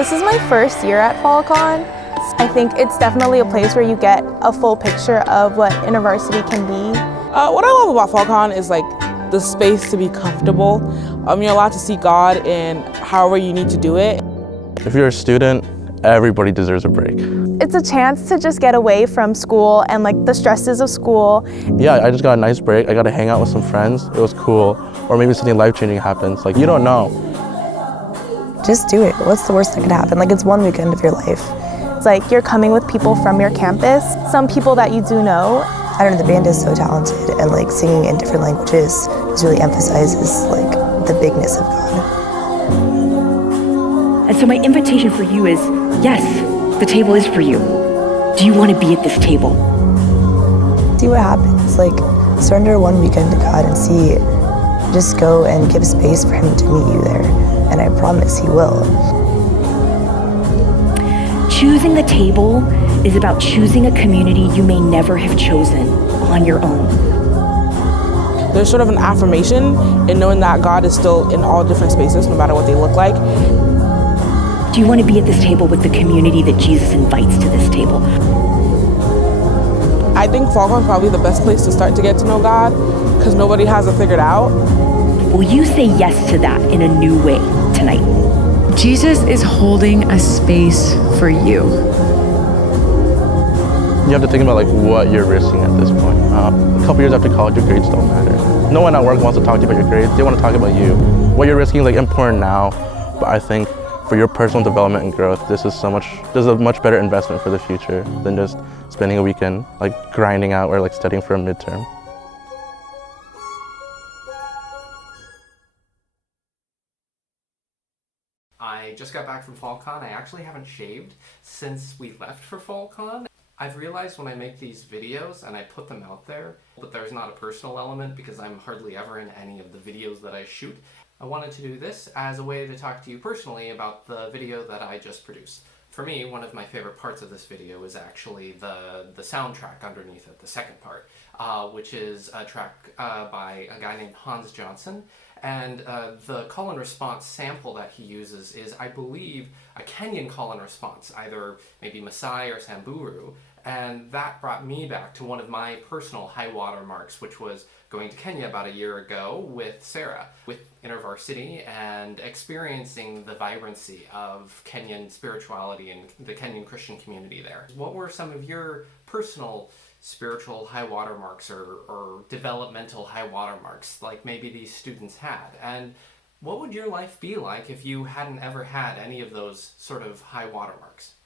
This is my first year at FallCon. I think it's definitely a place where you get a full picture of what InterVarsity can be. What I love about FallCon is like the space to be comfortable. You're allowed to see God in however you need to do it. If you're a student, everybody deserves a break. It's a chance to just get away from school and like the stresses of school. Yeah, I just got a nice break. I got to hang out with some friends. It was cool. Or maybe something life-changing happens. Like, you don't know. Just do it. What's the worst that could happen? Like, it's one weekend of your life. It's like you're coming with people from your campus, some people that you do know. I don't know, the band is so talented, and like singing in different languages just really emphasizes like the bigness of God. And so my invitation for you is, yes, the table is for you. Do you want to be at this table? See what happens. Like, surrender one weekend to God and see, just go and give space for Him to meet you there. And I promise He will. Choosing the table is about choosing a community you may never have chosen on your own. There's sort of an affirmation in knowing that God is still in all different spaces, no matter what they look like. Do you want to be at this table with the community that Jesus invites to this table? I think FallCon is probably the best place to start to get to know God, because nobody has it figured out. Will you say yes to that in a new way tonight? Jesus is holding a space for you. You have to think about like what you're risking at this point. A couple years after college, your grades don't matter. No one at work wants to talk to you about your grades. They want to talk about you. What you're risking is like important now, but I think for your personal development and growth, this is a much better investment for the future than just spending a weekend like grinding out or like studying for a midterm. I just got back from FallCon. I actually haven't shaved since we left for FallCon. I've realized when I make these videos and I put them out there that there's not a personal element because I'm hardly ever in any of the videos that I shoot. I wanted to do this as a way to talk to you personally about the video that I just produced. For me, one of my favorite parts of this video is actually the soundtrack underneath it, the second part, which is a track by a guy named Hans Johnson. And the call and response sample that he uses is, I believe, a Kenyan call and response, either maybe Maasai or Samburu. And that brought me back to one of my personal high water marks, which was going to Kenya about a year ago with Sarah, with InterVarsity, and experiencing the vibrancy of Kenyan spirituality and the Kenyan Christian community there. What were some of your personal spiritual high water marks or developmental high water marks like maybe these students had? And what would your life be like if you hadn't ever had any of those sort of high water marks?